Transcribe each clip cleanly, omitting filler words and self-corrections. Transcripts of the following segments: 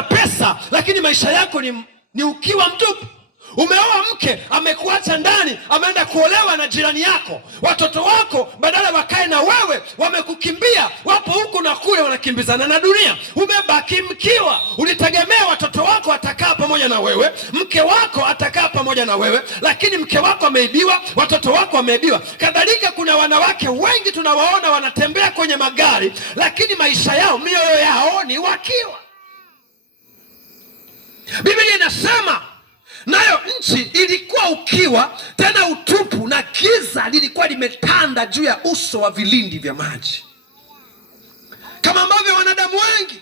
na pesa, lakini maisha yako ni ukiwa mtupu. Umeoa mke, amekuacha ndani, ameenda kuolewa na jirani yako. Watoto wako badala wakae na wewe, wamekukimbia, wapo huku na kule, wanakimbizana na dunia. Umebaki mkiwa. Ulitegemea watoto wako atakaa pamoja na wewe, mke wako atakaa pamoja na wewe, lakini mke wako ameibiwa, watoto wako wameibiwa. Kadhalika kuna wanawake wengi tunawaona wanatembea kwenye magari, lakini maisha yao, mioyo yao ni wakiwa. Biblia inasema nayo nchi ilikuwa ukiwa, tena utupu, na giza lilikuwa limetanda juu ya uso wa vilindi vya maji. Kama ambavyo wanadamu wengi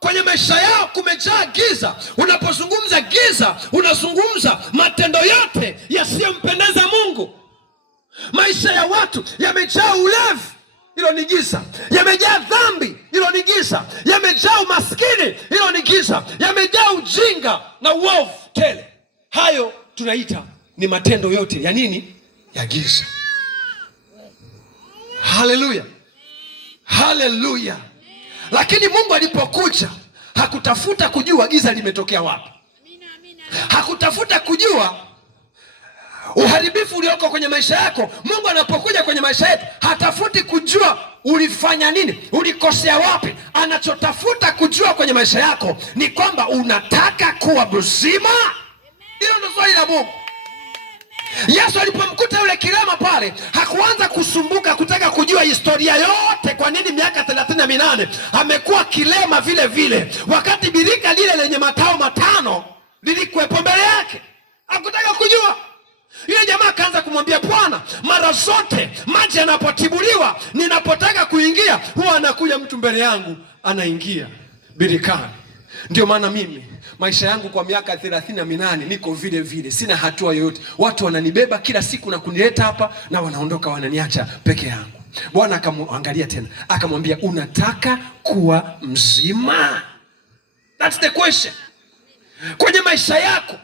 kwenye maisha yao kumejaa giza. Unapozungumza giza, unazungumza matendo yote yasiyompendeza Mungu. Maisha ya watu yamejaa ulevi, hilo ni giza. Yamejaa dhambi, hilo ni giza. Yamejaa umaskini, hilo ni giza. Yamejaa ujinga na uovu tele. Hayo tunaita ni matendo yote ya nini? Ya giza. Haleluya, haleluya. Lakini Mungu alipokuja hakutafuta kujua giza limetokea wapi. Hakutafuta kujua uharibifu ulioko kwenye maisha yako. Mungu anapokuja kwenye maisha yetu hatafuti kujua ulifanya nini, ulikosea wapi. Anachotafuta kujua kwenye maisha yako ni kwamba unataka kuwa mzima. Hilo ndio swali la Mungu. Yesu alipomkuta yule kilema pale, hakuanza kusumbuka kutaka kujua historia yote, kwa nini miaka 38 amekuwa kilema vile vile, wakati birika lile lenye matao 5 lilikuwepo mbele yake. Hakutaka kujua. Yule jamaa akaanza kumwambia, Bwana, mara zote maji yanapotibuliwa, ninapotaka kuingia, huwa anakuja mtu mbele yangu anaingia birikani. Ndio maana mimi maisha yangu kwa miaka 38 niko vile vile, sina hatua yoyote. Watu wananibeba kila siku na kunileta hapa na wanaondoka, wananiacha peke yangu. Bwana akamwangalia tena, akamwambia, unataka kuwa mzima? That's the question. Kwenye maisha yako,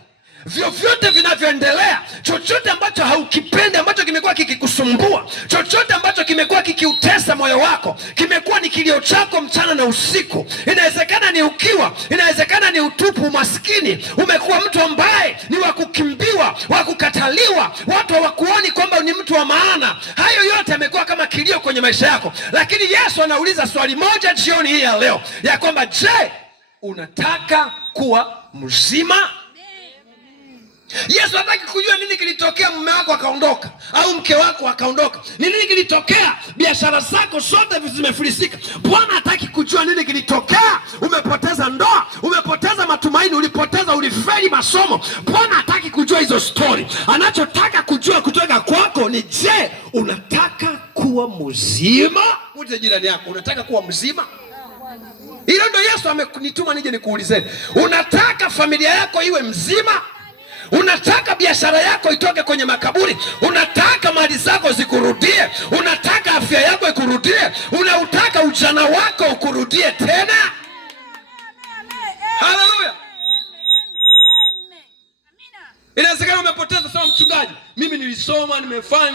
vyovyote vinavyoendelea, chochote ambacho haukipendi, ambacho kimekuwa kikikusumbua, chochote ambacho kimekuwa kikiutesa moyo wako, kimekuwa ni kilio chako mchana na usiku. Inawezekana ni ukiwa, inawezekana ni utupu, umaskini. Umekuwa mtu ambaye ni wa kukimbiwa, wa kukataliwa, watu hawakuoni kwamba ni mtu wa maana. Hayo yote yamekuwa kama kilio kwenye maisha yako. Lakini Yesu anauliza swali moja jioni hii ya leo, ya kwamba je, unataka kuwa mzima? Yesu hataki kujua nini kilitokea mume wako akaondoka, au mke wako akaondoka. Ni nini kilitokea biashara zako zote zimefilisika. Bwana hataki kujua nini kilitokea. Umepoteza ndoa, umepoteza matumaini, ulifeli masomo. Bwana hataki kujua hizo story. Anachotaka kujua kutoka kwako ni je, unataka kuwa mzima? Uje jirani yako, unataka kuwa mzima? Hilo ndio Yesu amenituma nije nikuulizeni. Unataka familia yako iwe mzima? Unataka biashara yako itoke kwenye makaburi? Unataka mali zako zikurudie? Unataka afya yako ikurudie? Unataka ujana wako ukurudie tena? Haleluya. Inawezekana umepoteza. Sema, mchungaji, mimi nilisoma, nimefanya